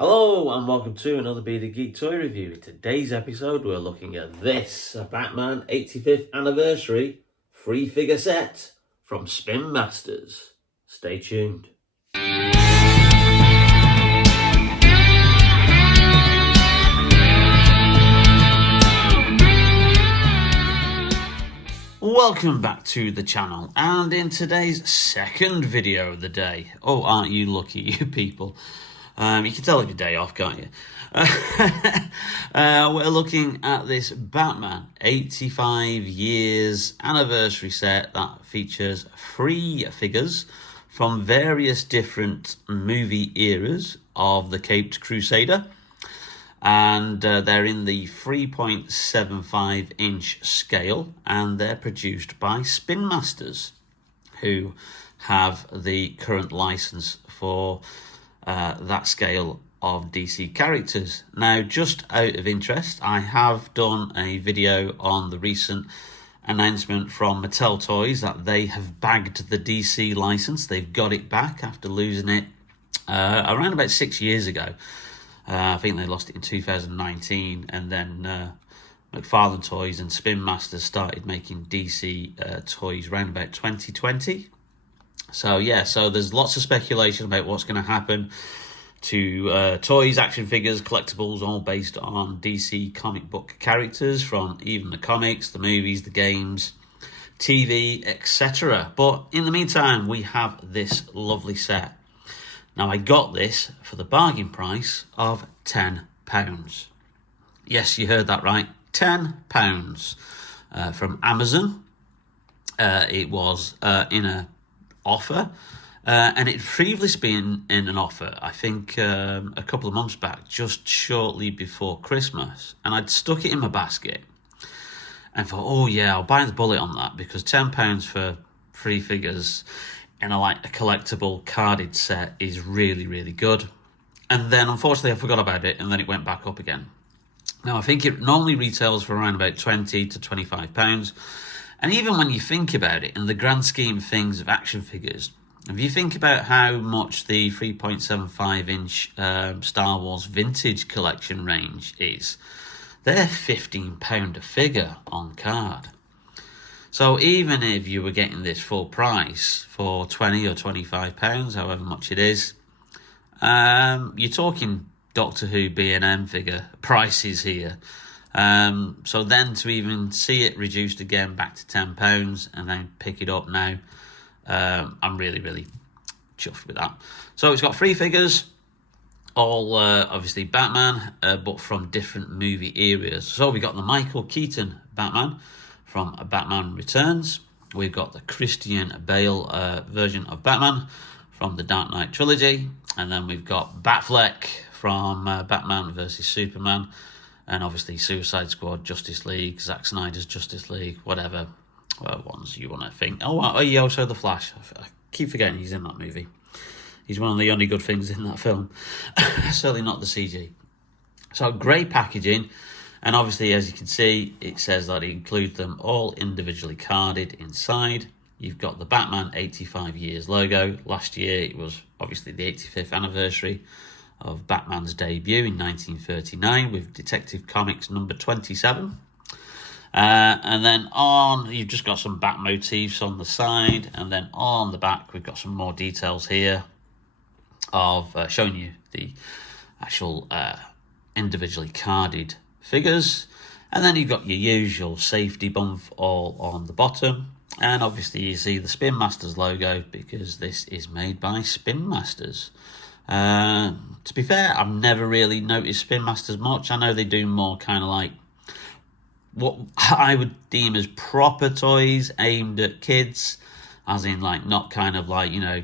Hello and welcome to another Bearded Geek toy review. In today's episode we're looking at this, a Batman 85th anniversary free figure set from Spin Masters. Stay tuned. Welcome back to the channel, and in today's second video of the day, oh aren't you lucky you people, you can tell it's your day off, can't you? We're looking at this Batman 85 years anniversary set that features free figures from various different movie eras of the Caped Crusader. And they're in the 3.75 inch scale, and they're produced by Spin Masters, who have the current license for that scale of DC characters. Now, just out of interest, I have done a video on the recent announcement from Mattel Toys that they have bagged the DC license. They've got it back after losing it around about 6 years ago. I think they lost it in 2019, and then McFarlane Toys and Spin Masters started making DC toys around about 2020. So yeah, so there's lots of speculation about what's going to happen to toys, action figures, collectibles, all based on DC comic book characters from even the comics, the movies, the games, TV, etc. But in the meantime, we have this lovely set. Now, I got this for the bargain price of £10. Yes, you heard that right, £10 from Amazon. It was in an offer, and it previously been in an offer, I think, a couple of months back, just shortly before Christmas. And I'd stuck it in my basket and thought, oh yeah, I'll bite the bullet on that, because £10 for free figures in a collectible carded set is really, really good. And then unfortunately I forgot about it, and then it went back up again. Now, I think it normally retails for around about £20 to £25. And even when you think about it, in the grand scheme of things of action figures, if you think about how much the 3.75 inch Star Wars vintage collection range is, they're £15 a figure on card. So even if you were getting this full price for £20 or £25, however much it is, you're talking Doctor Who B&M figure prices here. So then to even see it reduced again back to £10 and then pick it up now, I'm really, really chuffed with that. So it's got free figures, all obviously Batman, but from different movie eras. So we got the Michael Keaton Batman from Batman Returns. We've got the Christian Bale version of Batman from the Dark Knight trilogy. And then we've got Affleck from Batman vs Superman. And obviously Suicide Squad, Justice League, Zack Snyder's Justice League, whatever ones you want to think. Oh, yeah, also The Flash. I keep forgetting he's in that movie. He's one of the only good things in that film. Certainly not the CG. So great packaging. And obviously, as you can see, it says that it includes them all individually carded inside. You've got the Batman 85 years logo. Last year, it was obviously the 85th anniversary of Batman's debut in 1939 with Detective Comics number 27. And then on, you've just got some bat motifs on the side. And then on the back, we've got some more details here of showing you the actual individually carded figures. And then you've got your usual safety bump all on the bottom, and obviously you see the Spin Masters logo because this is made by Spin Masters. To be fair, I've never really noticed Spin Masters much. I know they do more kind of like what I would deem as proper toys aimed at kids, as in like not kind of like, you know,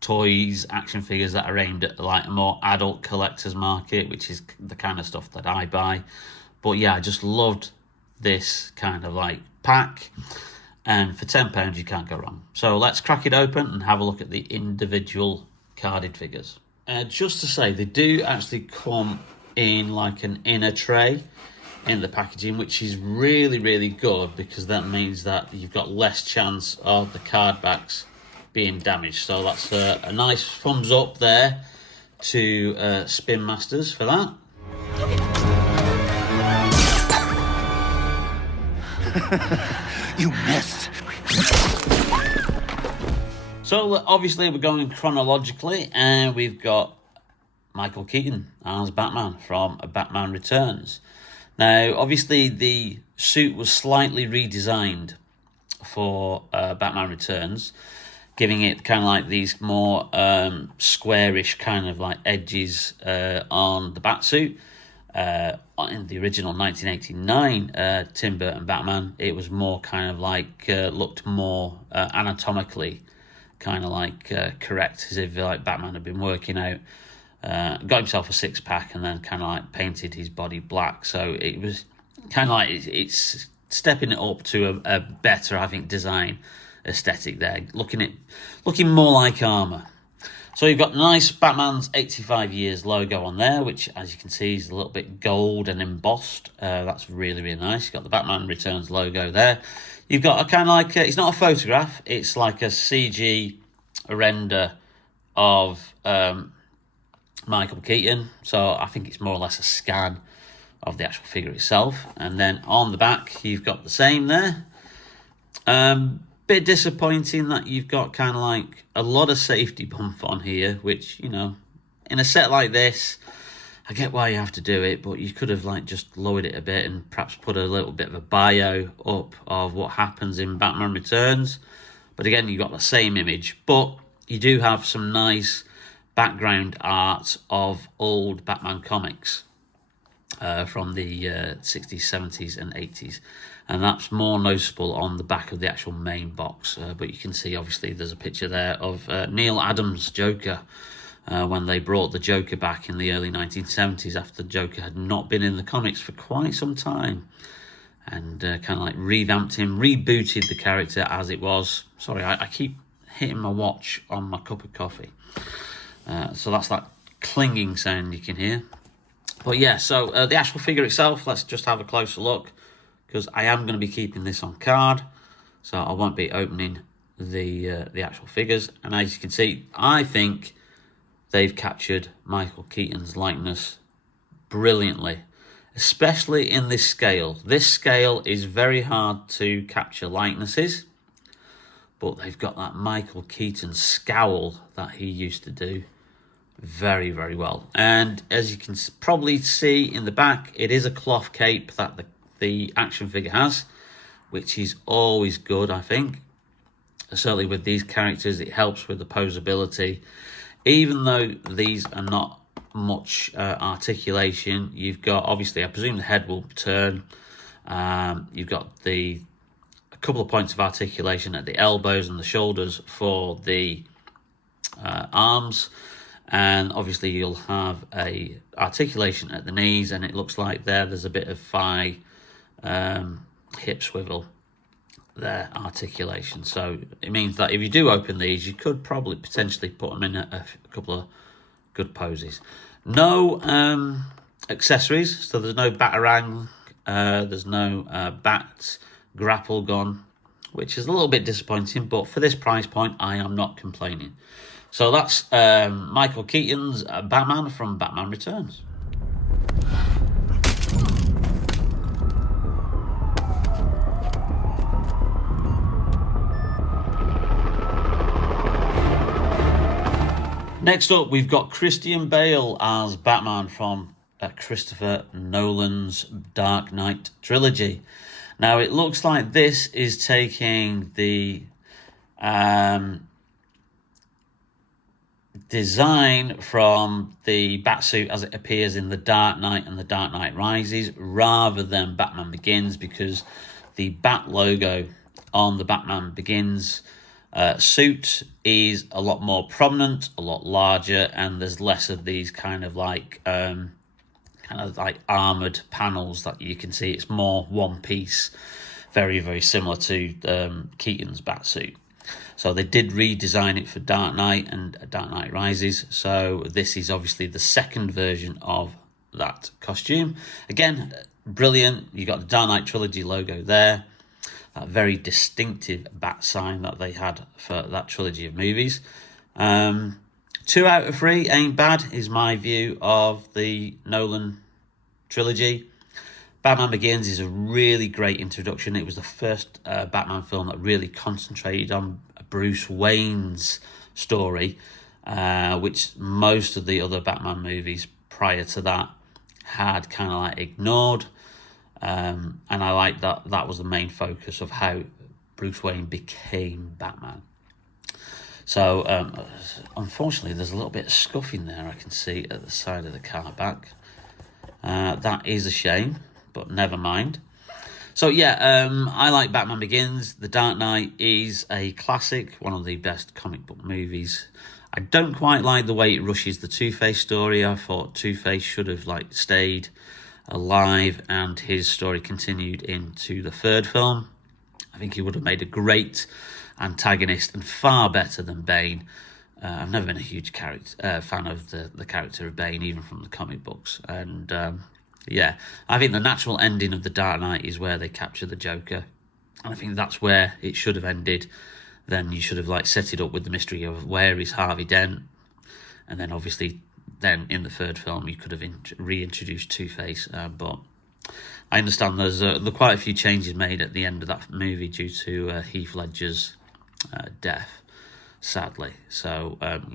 toys, action figures that are aimed at like a more adult collector's market, which is the kind of stuff that I buy. But yeah, I just loved this kind of like pack, and for £10 you can't go wrong. So let's crack it open and have a look at the individual carded figures. Just to say, they do actually come in like an inner tray in the packaging, which is really, really good, because that means that you've got less chance of the card backs being damaged. So that's a nice thumbs up there to Spin Masters for that. You missed. So obviously we're going chronologically, and we've got Michael Keaton as Batman from Batman Returns. Now, obviously the suit was slightly redesigned for Batman Returns, giving it kind of like these more squarish kind of like edges on the Batsuit. In the original 1989 Tim Burton Batman, it was more kind of like looked more anatomically kind of like correct, as if like Batman had been working out, got himself a six-pack and then kind of like painted his body black. So it was kind of like it's stepping it up to a better, I think, design aesthetic there, looking more like armor. So you've got nice Batman's 85 years logo on there, which, as you can see, is a little bit gold and embossed. That's really, really nice. You've got the Batman Returns logo there. You've got a kind of like, it's not a photograph, it's like a CG render of Michael Keaton. So I think it's more or less a scan of the actual figure itself. And then on the back, you've got the same there. Bit disappointing that you've got kind of like a lot of safety bump on here, which, you know, in a set like this, I get why you have to do it, but you could have like just lowered it a bit and perhaps put a little bit of a bio up of what happens in Batman Returns. But again, you've got the same image, but you do have some nice background art of old Batman comics from the 60s, 70s and 80s. And that's more noticeable on the back of the actual main box. But you can see, obviously, there's a picture there of Neil Adams' Joker, when they brought the Joker back in the early 1970s after the Joker had not been in the comics for quite some time. And kind of like revamped him, rebooted the character as it was. Sorry, I keep hitting my watch on my cup of coffee. So that's that clinging sound you can hear. But yeah, so the actual figure itself, let's just have a closer look, because I am going to be keeping this on card, so I won't be opening the actual figures. And as you can see, I think they've captured Michael Keaton's likeness brilliantly, especially in this scale. This scale is very hard to capture likenesses, but they've got that Michael Keaton scowl that he used to do very, very well. And as you can probably see in the back, it is a cloth cape that the action figure has, which is always good, I think. Certainly with these characters, it helps with the posability. Even though these are not much articulation, you've got, obviously, I presume the head will turn. You've got a couple of points of articulation at the elbows and the shoulders for the arms. And obviously you'll have a articulation at the knees, and it looks like there's a bit of thigh hip swivel there, articulation. So it means that if you do open these, you could probably potentially put them in a couple of good poses. No accessories, so there's no batarang, there's no bat grapple gun, which is a little bit disappointing, but for this price point, I am not complaining. So that's Michael Keaton's Batman from Batman Returns. Next up, we've got Christian Bale as Batman from Christopher Nolan's Dark Knight trilogy. Now, it looks like this is taking the design from the Batsuit as it appears in The Dark Knight and The Dark Knight Rises rather than Batman Begins, because the Bat logo on the Batman Begins suit is a lot more prominent, a lot larger, and there's less of these kind of like armored panels that you can see. It's more one piece, very, very similar to Keaton's Batsuit. So they did redesign it for Dark Knight and Dark Knight Rises. So this is obviously the second version of that costume. Again, brilliant. You got the Dark Knight trilogy logo there. That very distinctive bat sign that they had for that trilogy of movies. 2 out of 3 ain't bad, is my view of the Nolan trilogy. Batman Begins is a really great introduction. It was the first Batman film that really concentrated on Bruce Wayne's story, which most of the other Batman movies prior to that had kind of like ignored. And I like that was the main focus of how Bruce Wayne became Batman. So, unfortunately, there's a little bit of scuffing there I can see at the side of the car back. That is a shame, but never mind. So, yeah, I like Batman Begins. The Dark Knight is a classic, one of the best comic book movies. I don't quite like the way it rushes the Two-Face story. I thought Two-Face should have stayed alive and his story continued into the third film. I think he would have made a great antagonist and far better than Bane. I've never been a huge fan of the character of Bane, even from the comic books. And I think the natural ending of The Dark Knight is where they capture the Joker. And I think that's where it should have ended. Then you should have set it up with the mystery of where is Harvey Dent. And then obviously then in the third film you could have reintroduced Two-Face. But I understand there's quite a few changes made at the end of that movie due to Heath Ledger's death, sadly. So, Dark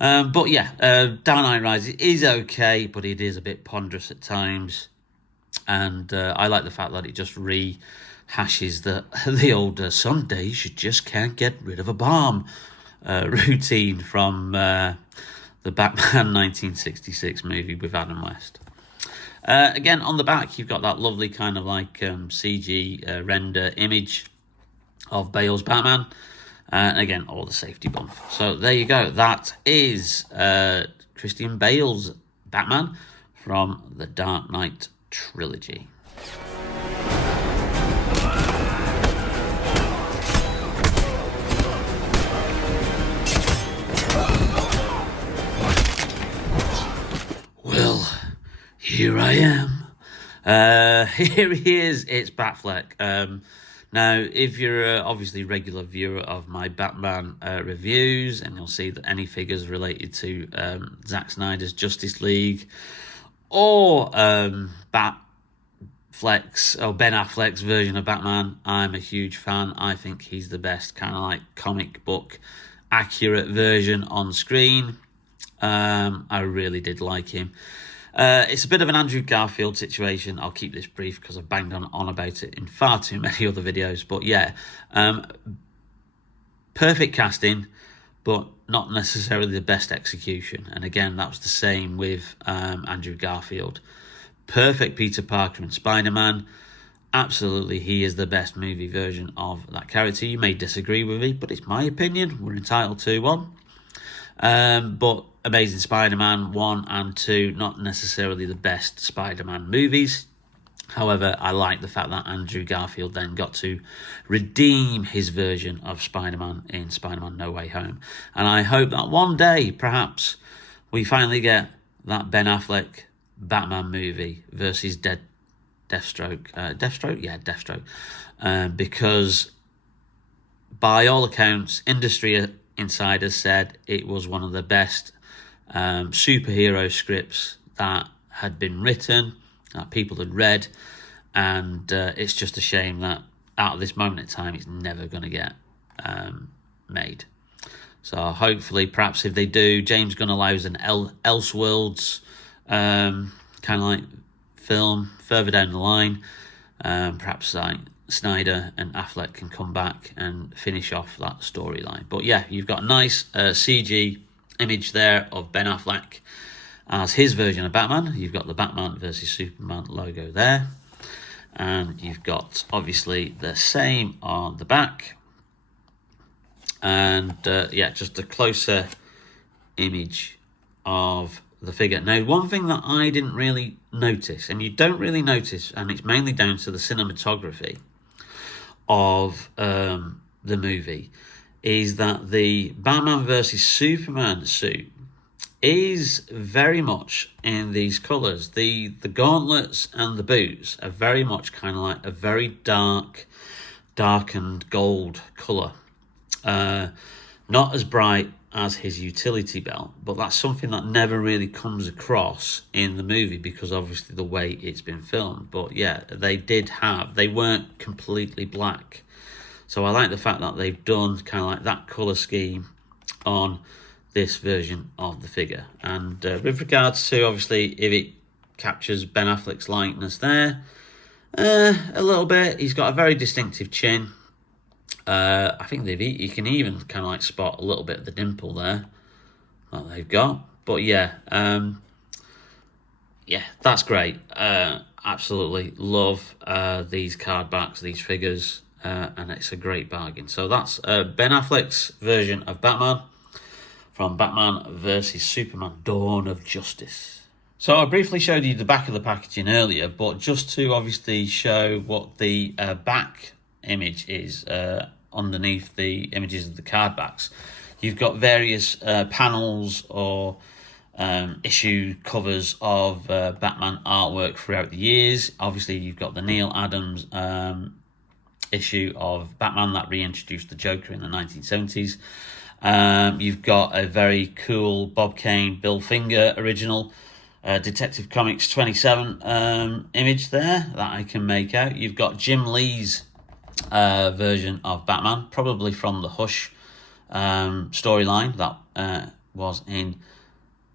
Knight Rises is okay, but it is a bit ponderous at times. And I like the fact that it just rehashes the old some days you just can't get rid of a bomb routine from the Batman 1966 movie with Adam West. Again, on the back, you've got that lovely kind of CG render image of Bale's Batman. And again, all the safety bump. So there you go. That is Christian Bale's Batman from the Dark Knight trilogy. Well, here I am. Here he is. It's Affleck. Now, if you're obviously a regular viewer of my Batman reviews, and you'll see that any figures related to Zack Snyder's Justice League or Ben Affleck's version of Batman, I'm a huge fan. I think he's the best kind of comic book accurate version on screen. I really did like him. It's a bit of an Andrew Garfield situation. I'll keep this brief because I've banged on about it in far too many other videos. But yeah, perfect casting, but not necessarily the best execution. And again, that was the same with Andrew Garfield. Perfect Peter Parker and Spider-Man. Absolutely, he is the best movie version of that character. You may disagree with me, but it's my opinion. We're entitled to one. But Amazing Spider-Man 1 and 2, not necessarily the best Spider-Man movies. However, I like the fact that Andrew Garfield then got to redeem his version of Spider-Man in Spider-Man No Way Home. And I hope that one day, perhaps, we finally get that Ben Affleck Batman movie versus Deathstroke. Deathstroke. Because by all accounts, industry insiders said it was one of the best superhero scripts that had been written, that people had read, and it's just a shame that out of this moment in time it's never going to get made. So hopefully, perhaps if they do, James Gunn allows an Elseworlds kind of film further down the line, perhaps Snyder and Affleck can come back and finish off that storyline. But yeah, you've got a nice CG image there of Ben Affleck as his version of Batman. You've got the Batman versus Superman logo there. And you've got, obviously, the same on the back. And, just a closer image of the figure. Now, one thing that I didn't really notice, and you don't really notice, and it's mainly down to the cinematography of the movie, is that the Batman versus Superman suit is very much in these colours. The gauntlets and the boots are very much kind of a very darkened gold colour. Not as bright as his utility belt, but that's something that never really comes across in the movie because obviously the way it's been filmed. But yeah, they weren't completely black. So I like the fact that they've done kind of like that colour scheme on this version of the figure. And with regards to, obviously, if it captures Ben Affleck's likeness there, a little bit. He's got a very distinctive chin. I think you can even kind of like spot a little bit of the dimple there that they've got. But yeah, that's great. Absolutely love these card backs, these figures, and it's a great bargain. So that's Ben Affleck's version of Batman from Batman vs Superman: Dawn of Justice. So I briefly showed you the back of the packaging earlier, but just to obviously show what the back image is underneath the images of the card backs, you've got various panels or issue covers of Batman artwork throughout the years. Obviously, you've got the Neil Adams issue of Batman that reintroduced the Joker in the 1970s. You've got a very cool Bob Kane, Bill Finger original Detective Comics 27 image there that I can make out. You've got Jim Lee's version of Batman, probably from the Hush storyline that was in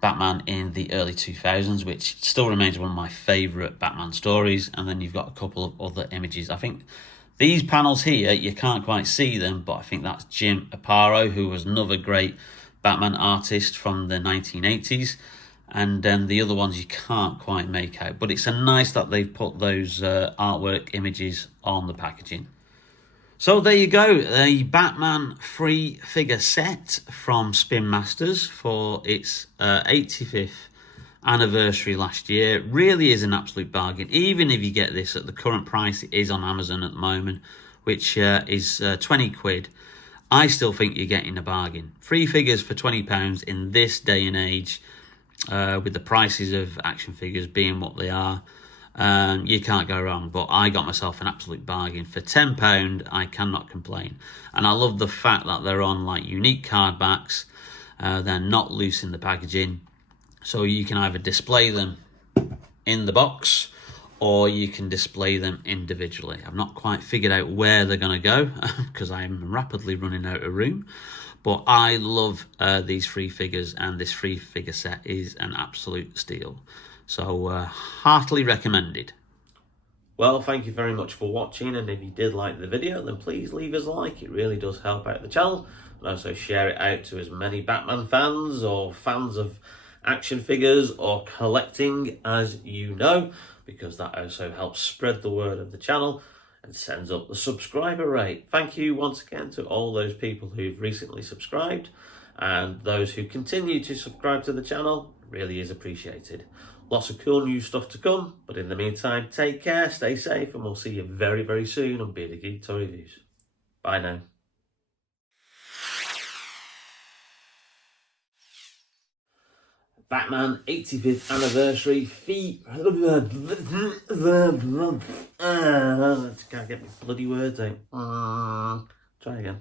Batman in the early 2000s, which still remains one of my favourite Batman stories. And then you've got a couple of other images. I think these panels here, you can't quite see them, but I think that's Jim Aparo, who was another great Batman artist from the 1980s. And then the other ones you can't quite make out. But it's nice that they've put those artwork images on the packaging. So there you go, the Batman free figure set from Spin Masters for its 85th anniversary last year. Really is an absolute bargain. Even if you get this at the current price it is on Amazon at the moment, which is 20 quid, I still think you're getting a bargain. Free figures for £20 in this day and age, with the prices of action figures being what they are, you can't go wrong. But I got myself an absolute bargain. For £10, I cannot complain. And I love the fact that they're on like unique card backs. They're not loose in the packaging. So you can either display them in the box or you can display them individually. I've not quite figured out where they're going to go because I'm rapidly running out of room. But I love these free figures, and this free figure set is an absolute steal. So heartily recommended. Well, thank you very much for watching, and if you did like the video, then please leave us a like. It really does help out the channel. And also share it out to as many Batman fans or fans of action figures or collecting as you know, because that also helps spread the word of the channel and sends up the subscriber rate. Thank you once again to all those people who've recently subscribed, and those who continue to subscribe to the channel. Really is appreciated. Lots of cool new stuff to come, but in the meantime, take care, stay safe, and we'll see you very, very soon on Bearded Geek Toy Reviews. Bye now. Batman 85th anniversary can't get my bloody words out. Try again.